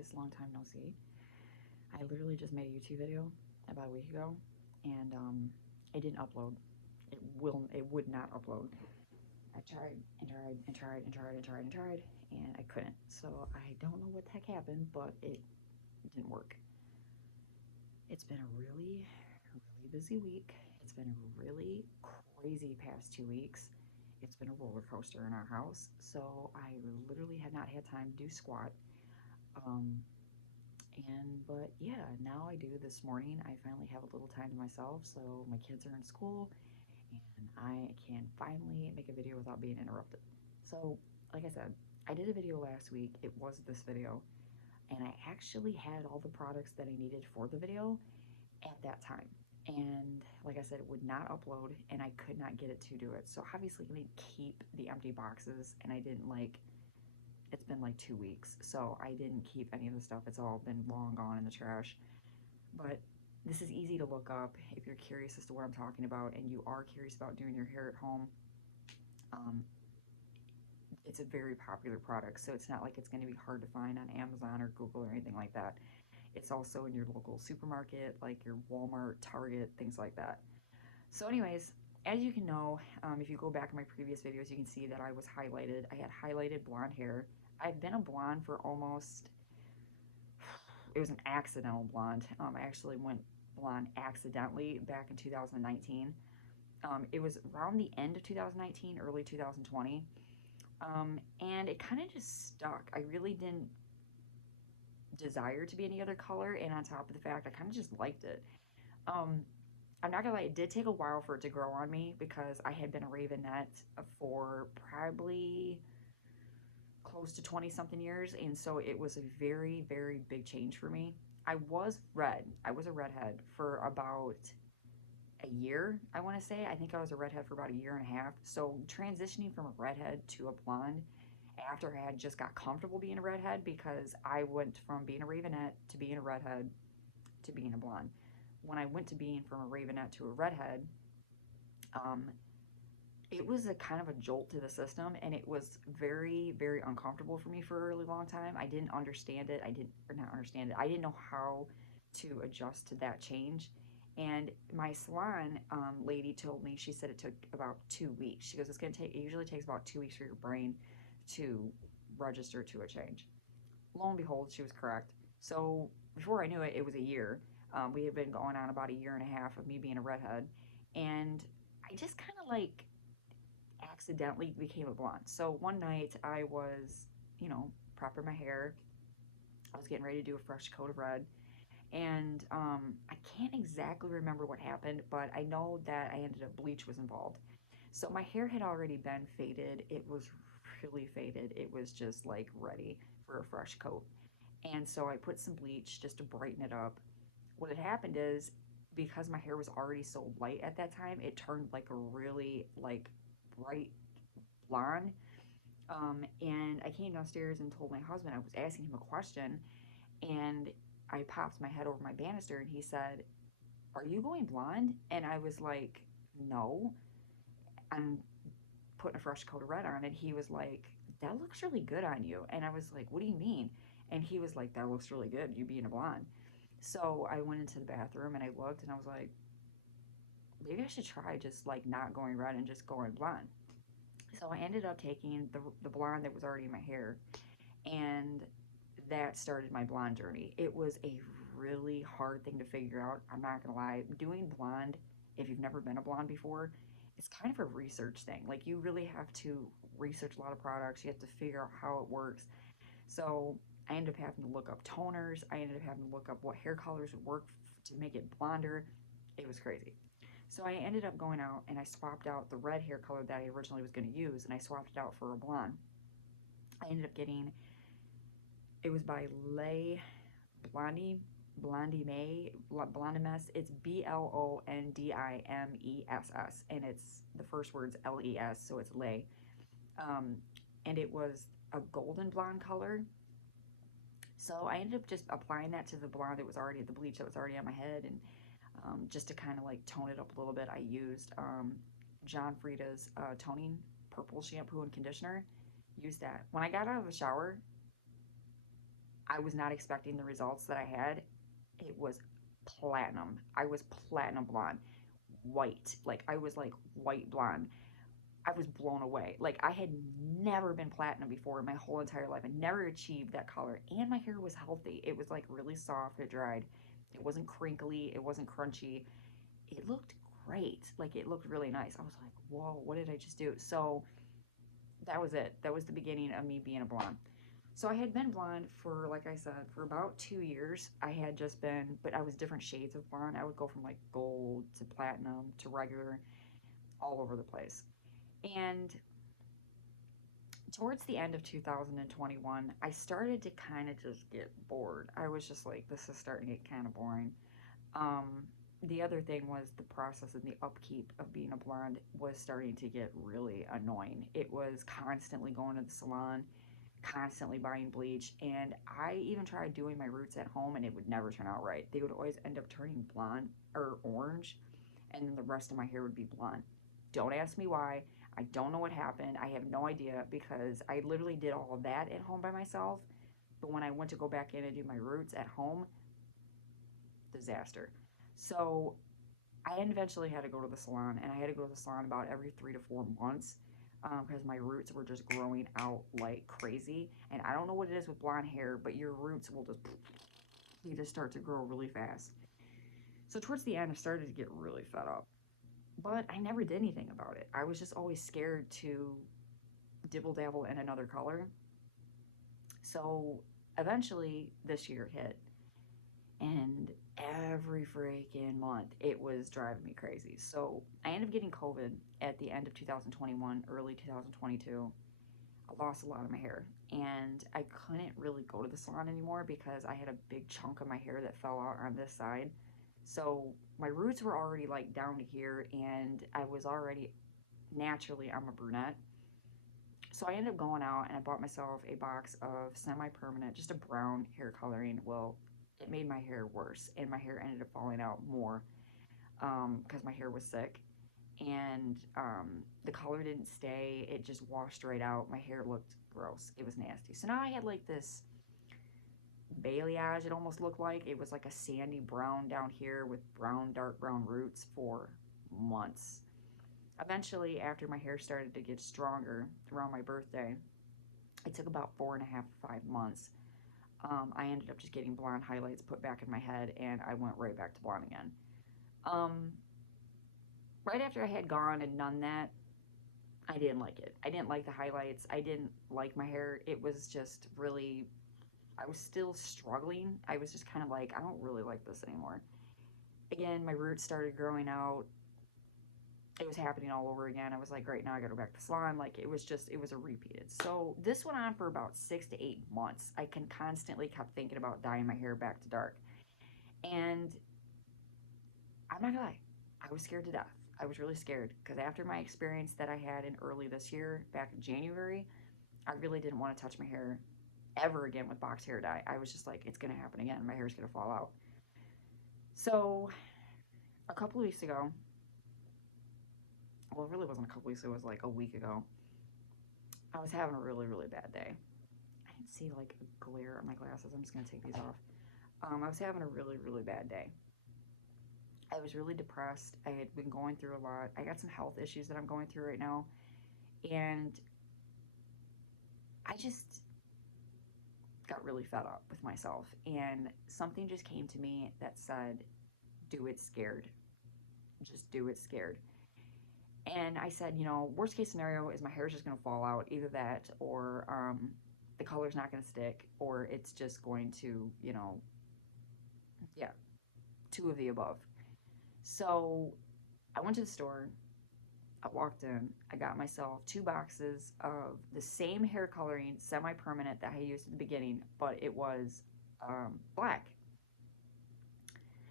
guys, long time no see. I literally just made a YouTube video about a week ago, and it didn't upload. It would not upload. I tried and tried and tried and tried and tried and tried, and I couldn't. So I don't know what the heck happened, but it didn't work. It's been a really busy week. It's been a really crazy past 2 weeks. It's been a roller coaster in our house, so I literally had not had time to do squat. Um, but yeah, now I do. This morning I finally have a little time to myself, so my kids are in school and I can finally make a video without being interrupted. So, like I said, I did a video last week. It was this video, and I actually had all the products that I needed for the video at that time. And like I said, it would not upload and I could not get it to do it. So obviously I didn't keep the empty boxes and I didn't it's been like 2 weeks, so I didn't keep any of the stuff. It's all been long gone in the trash. But this is easy to look up if you're curious as to what I'm talking about and you are curious about doing your hair at home. Um, it's a very popular product, so it's not like it's going to be hard to find on Amazon or Google or anything like that. It's also in your local supermarket, like your Walmart, Target, things like that. So, anyways, as you can know, if you go back in my previous videos, you can see that I was highlighted. I had highlighted blonde hair. I've been a blonde for almost, it was an accidental blonde. I actually went blonde accidentally back in 2019. It was around the end of 2019, early 2020. And it kind of just stuck. I really didn't desire to be any other color, and on top of the fact, I kind of just liked it. Um, I'm not gonna lie, it did take a while for it to grow on me because I had been a Ravenette for probably close to 20 something years, and so it was a very big change for me. I was red. I was a redhead for about a year, I want to say. I think I was a redhead for about a year and a half. So transitioning from a redhead to a blonde after I had just got comfortable being a redhead, because I went from being a Ravenette to being a redhead to being a blonde. When I went to being from a Ravenette to a redhead, um, it was a kind of a jolt to the system, and it was very uncomfortable for me for a really long time. I didn't understand it. I didn't, or not understand it. I didn't know how to adjust to that change. And my salon lady told me, she said it took about 2 weeks. She goes, it's going to take, it usually takes about 2 weeks for your brain to register to a change. Lo and behold, she was correct. So before I knew it, it was a year. We had been going on about a year and a half of me being a redhead. And I just kind of like accidentally became a blonde. So one night I was, prepping my hair. I was getting ready to do a fresh coat of red. And I can't exactly remember what happened, but I know that I ended up, bleach was involved. So my hair had already been faded. It was really faded. It was just like ready for a fresh coat. And so I put some bleach just to brighten it up. What had happened is, because my hair was already so light at that time, it turned like a really like bright blonde. And I came downstairs and told my husband, I was asking him a question, and I popped my head over my banister, and he said, "Are you going blonde?" And I was like, "No, I'm putting a fresh coat of red on." And he was like, "That looks really good on you." And I was like, "What do you mean?" And he was like, "That looks really good, you being a blonde." So I went into the bathroom and I looked and I was like, maybe I should try just like not going red and just going blonde. So I ended up taking the blonde that was already in my hair, and that started my blonde journey. It was a really hard thing to figure out. I'm not gonna lie. Doing blonde, if you've never been a blonde before, it's kind of a research thing. Like, you really have to research a lot of products. You have to figure out how it works. So I ended up having to look up toners. I ended up having to look up what hair colors would work to make it blonder. It was crazy. So I ended up going out and I swapped out the red hair color that I originally was going to use, and I swapped it out for a blonde. I ended up getting, it was by Lay Blondie, Blondie May, Blondimess. It's Blondimes, and it's the first word's Les, so it's Lay. Um, and it was a golden blonde color. So I ended up just applying that to the blonde that was already, the bleach that was already on my head, and just to kind of like tone it up a little bit, I used John Frieda's toning purple shampoo and conditioner. Used that. When I got out of the shower, I was not expecting the results that I had. It was platinum. I was platinum blonde, white. Like I was like white blonde. I was blown away. Like I had never been platinum before in my whole entire life. I never achieved that color. And my hair was healthy. It was like really soft. It dried. It wasn't crinkly. It wasn't crunchy. It looked great. Like it looked really nice. I was like, whoa, what did I just do? So that was it. That was the beginning of me being a blonde. So I had been blonde for, like I said, for about 2 years. I had just been, but I was different shades of blonde. I would go from like gold to platinum to regular, all over the place. And towards the end of 2021, I started to kind of just get bored. I was just like, this is starting to get kind of boring. Um, the other thing was the process and the upkeep of being a blonde was starting to get really annoying. It was constantly going to the salon, constantly buying bleach, and I even tried doing my roots at home and it would never turn out right. They would always end up turning blonde or orange, and then the rest of my hair would be blonde. Don't ask me why. I don't know what happened. I have no idea because I literally did all of that at home by myself. But when I went to go back in and do my roots at home, disaster. So I eventually had to go to the salon, and I had to go to the salon about every 3 to 4 months because my roots were just growing out like crazy. And I don't know what it is with blonde hair, but your roots will just they just start to grow really fast. So towards the end, I started to get really fed up, but I never did anything about it. I was just always scared to dibble dabble in another color. So eventually, this year hit, and every freaking month it was driving me crazy. So I ended up getting COVID at the end of 2021, early 2022. I lost a lot of my hair, and I couldn't really go to the salon anymore because I had a big chunk of my hair that fell out on this side. So my roots were already like down to here, and I was already naturally, I'm a brunette. So I ended up going out and I bought myself a box of semi-permanent, just a brown hair coloring. Well, it made my hair worse, and my hair ended up falling out more because my hair was sick, and the color didn't stay. It just washed right out. My hair looked gross. It was nasty. So now I had like this balayage. It almost looked like it was like a sandy brown down here with brown, dark brown roots for months. Eventually, after my hair started to get stronger around my birthday, it took about 4.5 to 5 months. I ended up just getting blonde highlights put back in my head, and I went right back to blonde again. Um, right after I had gone and done that, I didn't like it. I didn't like the highlights. I didn't like my hair. It was just really, I was still struggling. I was just kind of like, I don't really like this anymore. Again, my roots started growing out. It was happening all over again. I was like, great, now I gotta go back to salon. Like it was just, it was a repeated. So this went on for about 6 to 8 months. I can constantly kept thinking about dyeing my hair back to dark. And I'm not gonna lie, I was scared to death. I was really scared because after my experience that I had in early this year, back in January, I really didn't want to touch my hair ever again with box hair dye. I was just like, it's gonna happen again. My hair's gonna fall out. So a couple of weeks ago, well, it really wasn't a couple weeks ago, it was like a week ago. I was having a really, really bad day. I didn't see like a glare on my glasses. I'm just gonna take these off. I was having a really, really bad day. I was really depressed. I had been going through a lot. I got some health issues that I'm going through right now. And I just got really fed up with myself. And something just came to me that said, do it scared. Just do it scared. And I said, worst case scenario is my hair is just going to fall out. Either that or the color's not going to stick or it's just going to, yeah, two of the above. So I went to the store. I walked in. I got myself 2 boxes of the same hair coloring, semi permanent that I used at the beginning, but it was black.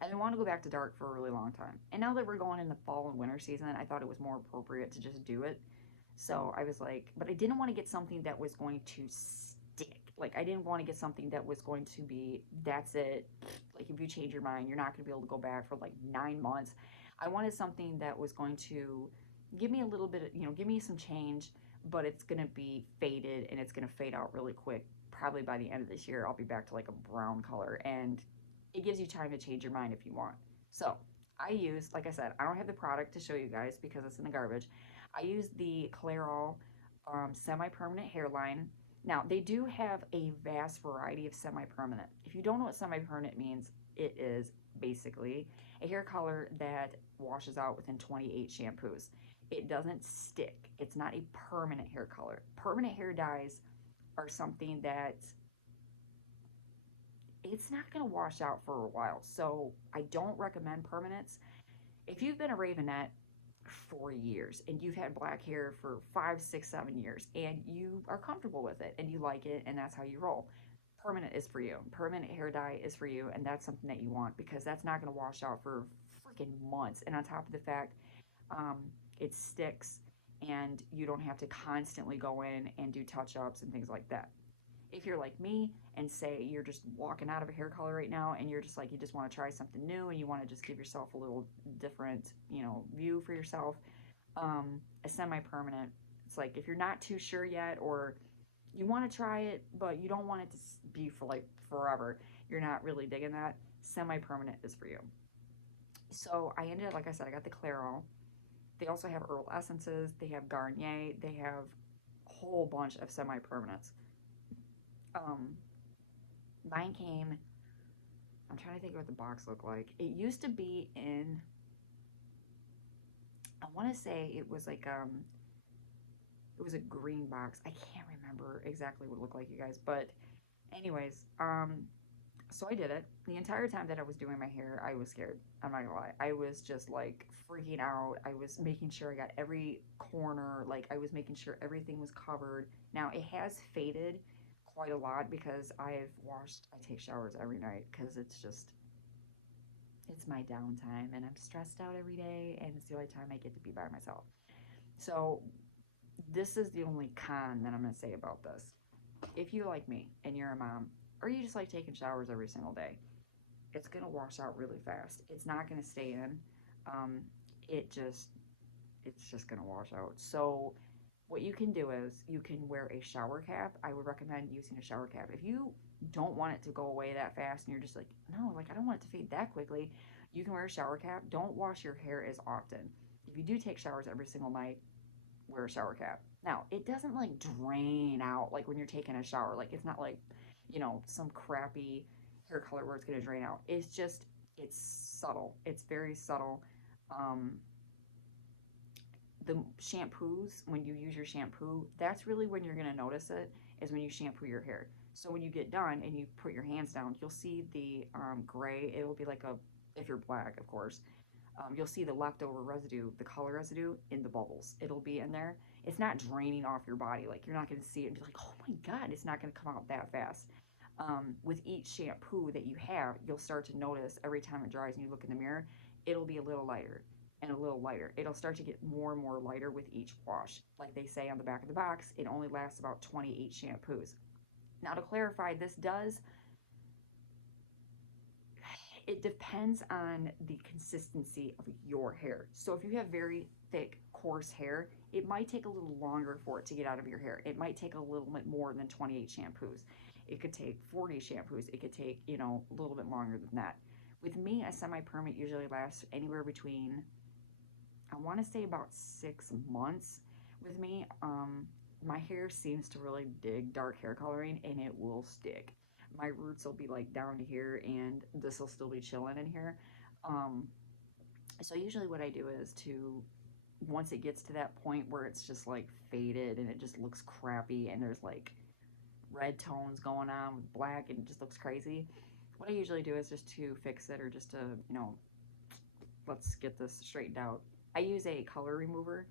I've been wanting to go back to dark for a really long time. And now that we're going in the fall and winter season, I thought it was more appropriate to just do it. So I was like, but I didn't want to get something that was going to stick. Like, I didn't want to get something that was going to be, that's it. Like, if you change your mind, you're not going to be able to go back for like 9 months. I wanted something that was going to give me a little bit of, give me some change, but it's going to be faded and it's going to fade out really quick. Probably by the end of this year, I'll be back to like a brown color, and it gives you time to change your mind if you want. So I use, like I said, I don't have the product to show you guys because it's in the garbage. I use the Clairol semi-permanent hairline. Now, they do have a vast variety of semi-permanent. If you don't know what semi-permanent means, it is basically a hair color that washes out within 28 shampoos. It doesn't stick. It's not a permanent hair color. Permanent hair dyes are something that it's not going to wash out for a while. So I don't recommend permanents. If you've been a Ravenette for years and you've had black hair for 5, 6, 7 years and you are comfortable with it and you like it and that's how you roll, permanent is for you. Permanent hair dye is for you, and that's something that you want because that's not going to wash out for freaking months. And on top of the fact, um, it sticks and you don't have to constantly go in and do touch ups and things like that. If you're like me and say you're just walking out of a hair color right now and you're just like you just want to try something new and you want to just give yourself a little different view for yourself, a semi-permanent, it's like if you're not too sure yet or you want to try it but you don't want it to be for like forever, you're not really digging that, semi-permanent is for you. So I ended up, like I said, I got the Clairol. They also have herbal essences, they have Garnier, they have a whole bunch of semi-permanents. um Mine came, I'm trying to think what the box looked like. It used to be in, I want to say it was like it was a green box. I can't remember exactly what it looked like, you guys, but anyways, so I did it. The entire time that I was doing my hair, I was scared. I'm not gonna lie. I was just like freaking out. I was making sure I got every corner, like I was making sure everything was covered. Now it has faded quite a lot because I take showers every night because it's my downtime and I'm stressed out every day and it's the only time I get to be by myself. So this is the only con that I'm gonna say about this. If you like me and you're a mom, or you just like taking showers every single day, it's gonna wash out really fast. It's not gonna stay in. Um, it just it's just gonna wash out. So what you can do is you can wear a shower cap. I would recommend using a shower cap. If you don't want it to go away that fast and you're just like, no, like I don't want it to fade that quickly, you can wear a shower cap. Don't wash your hair as often. If you do take showers every single night, wear a shower cap. Now, it doesn't like drain out like when you're taking a shower. Like it's not like, some crappy hair color where it's going to drain out. It's subtle. It's very subtle. Um, the shampoos, when you use your shampoo, that's really when you're going to notice it, is when you shampoo your hair. So when you get done and you put your hands down, you'll see the gray. It'll be like if you're black, of course, you'll see the leftover residue, the color residue in the bubbles. It'll be in there. It's not draining off your body. Like you're not going to see it and be like, oh my God, it's not going to come out that fast. With each shampoo that you have, you'll start to notice every time it dries and you look in the mirror, it'll be a little lighter and a little lighter. It'll start to get more and more lighter with each wash. Like they say on the back of the box, it only lasts about 28 shampoos. Now, to clarify, it depends on the consistency of your hair. So if you have very thick, coarse hair, it might take a little longer for it to get out of your hair. It might take a little bit more than 28 shampoos. It could take 40 shampoos. It could take, a little bit longer than that. With me, a semi-permanent usually lasts anywhere between, I want to say about 6 months with me. My hair seems to really dig dark hair coloring and it will stick. My roots will be like down to here and this will still be chilling in here. Um, so usually what I do is once it gets to that point where it's just like faded and it just looks crappy and there's like red tones going on with black and it just looks crazy, what I usually do is just to fix it or just to, let's get this straightened out. I use a color remover.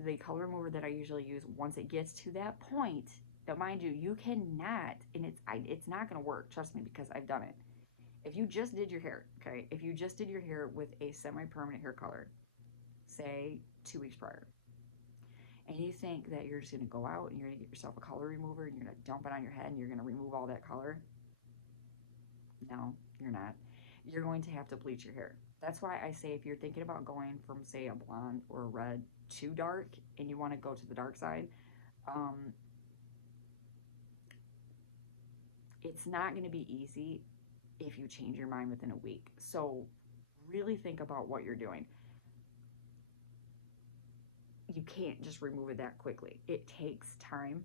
The color remover that I usually use once it gets to that point, now mind you, you cannot, and it's not going to work, trust me, because I've done it. If you just did your hair, okay, if you just did your hair with a semi-permanent hair color, say 2 weeks prior, and you think that you're just going to go out and you're going to get yourself a color remover and you're going to dump it on your head and you're going to remove all that color, no, you're not. You're going to have to bleach your hair. That's why I say if you're thinking about going from, say, a blonde or a red to dark and you want to go to the dark side, um, it's not going to be easy if you change your mind within a week. So really think about what you're doing. You can't just remove it that quickly. It takes time.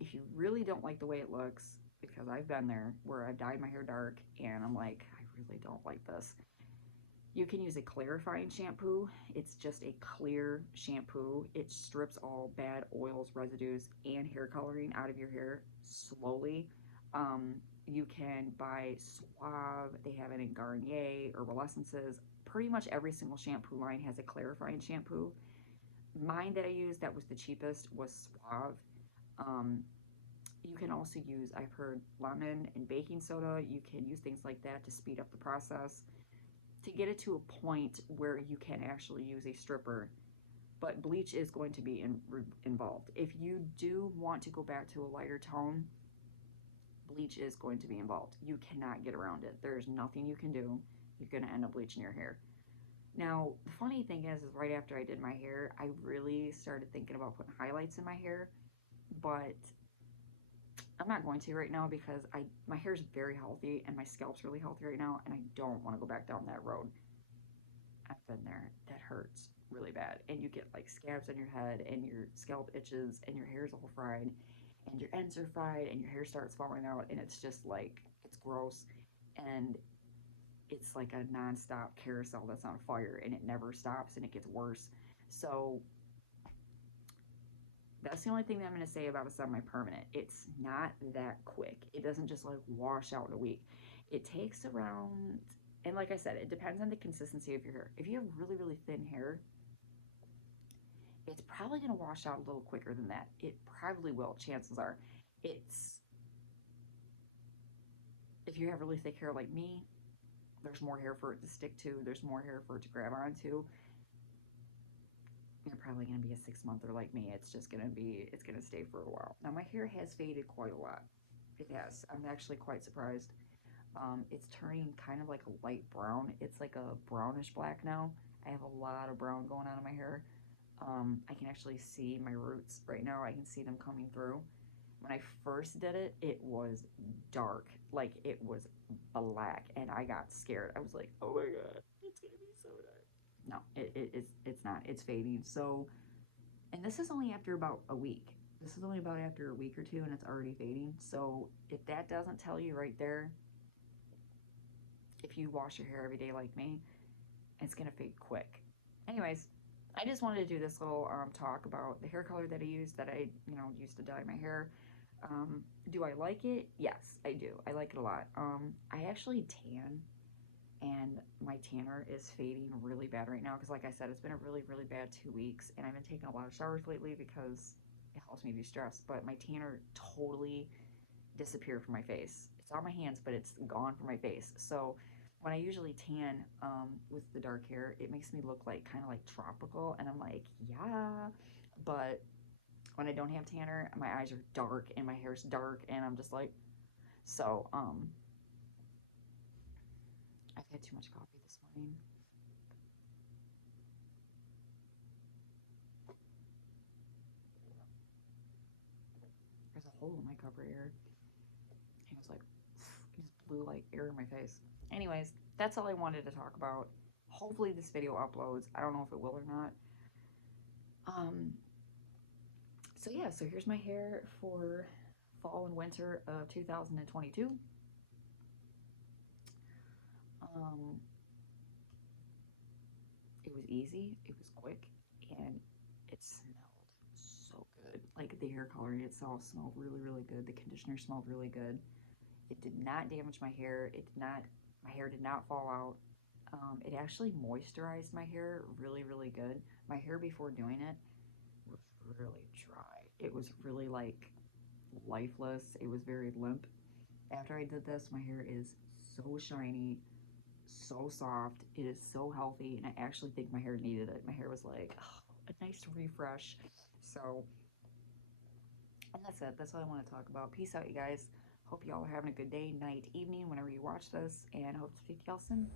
If you really don't like the way it looks, because I've been there where I've dyed my hair dark and I'm like, I really don't like this. You can use a clarifying shampoo. It's just a clear shampoo. It strips all bad oils, residues, and hair coloring out of your hair slowly. Um, you can buy Suave. They have it in Garnier, Herbal Essences. Pretty much every single shampoo line has a clarifying shampoo. Mine that I used that was the cheapest was Suave. Um, you can also use, I've heard, lemon and baking soda. You can use things like that to speed up the process to get it to a point where you can actually use a stripper, but bleach is going to be involved. If you do want to go back to a lighter tone, bleach is going to be involved. You cannot get around it. There's nothing you can do. You're going to end up bleaching your hair. Now, the funny thing is right after I did my hair, I really started thinking about putting highlights in my hair, but I'm not going to right now because my hair is very healthy and my scalp's really healthy right now, and I don't want to go back down that road. I've been there. That hurts really bad. And you get like scabs on your head and your scalp itches and your hair's all fried and your ends are fried and your hair starts falling out and it's just like, it's gross. And it's like a nonstop carousel that's on fire and it never stops and it gets worse. So that's the only thing that I'm going to say about a semi-permanent. It's not that quick. It doesn't just like wash out in a week. It takes around, and like I said, it depends on the consistency of your hair. If you have really, really thin hair, it's probably going to wash out a little quicker than that. It probably will, chances are. It's, if you have really thick hair like me, there's more hair for it to stick to, there's more hair for it to grab onto. You're probably going to be a 6-monther like me. It's just going to be, it's going to stay for a while. Now, my hair has faded quite a lot. It has. I'm actually quite surprised. It's turning kind of like a light brown. It's like a brownish black now. I have a lot of brown going on in my hair. I can actually see my roots right now. I can see them coming through. When I first did it, it was dark. Like it was black and I got scared. I was like, oh my God, it's gonna be so dark. No, it's not. It's fading. So, and this is only after about a week. This is only about after a week or two and it's already fading. So if that doesn't tell you right there, if you wash your hair every day like me, it's gonna fade quick. Anyways, I just wanted to do this little talk about the hair color that I use that I, used to dye my hair. Do I like it? Yes, I do. I like it a lot. I actually tan, and my tanner is fading really bad right now because, like I said, it's been a really, really bad 2 weeks, and I've been taking a lot of showers lately because it helps me de-stress. But my tanner totally disappeared from my face. It's on my hands, but it's gone from my face. So when I usually tan with the dark hair, it makes me look like kind of like tropical, and I'm like, yeah. But when I don't have tanner, my eyes are dark and my hair's dark, and I'm just like, so I've had too much coffee this morning. There's a hole in my cup right here. It was like, it just blew like air in my face. Anyways, that's all I wanted to talk about. Hopefully this video uploads. I don't know if it will or not. Um, so yeah, so here's my hair for fall and winter of 2022. Um, it was easy, it was quick, and it smelled so good. Like the hair coloring itself smelled really, really good. The conditioner smelled really good. It did not damage my hair. It did not, my hair did not fall out. It actually moisturized my hair really, really good. My hair before doing it was really dry. It was really like lifeless. It was very limp. After I did this, my hair is so shiny, so soft. It is so healthy, and I actually think my hair needed it. My hair was like, oh, a nice refresh. So, and that's it. That's what I want to talk about. Peace out, you guys. Hope y'all are having a good day, night, evening, whenever you watch this, and I hope to speak to y'all soon.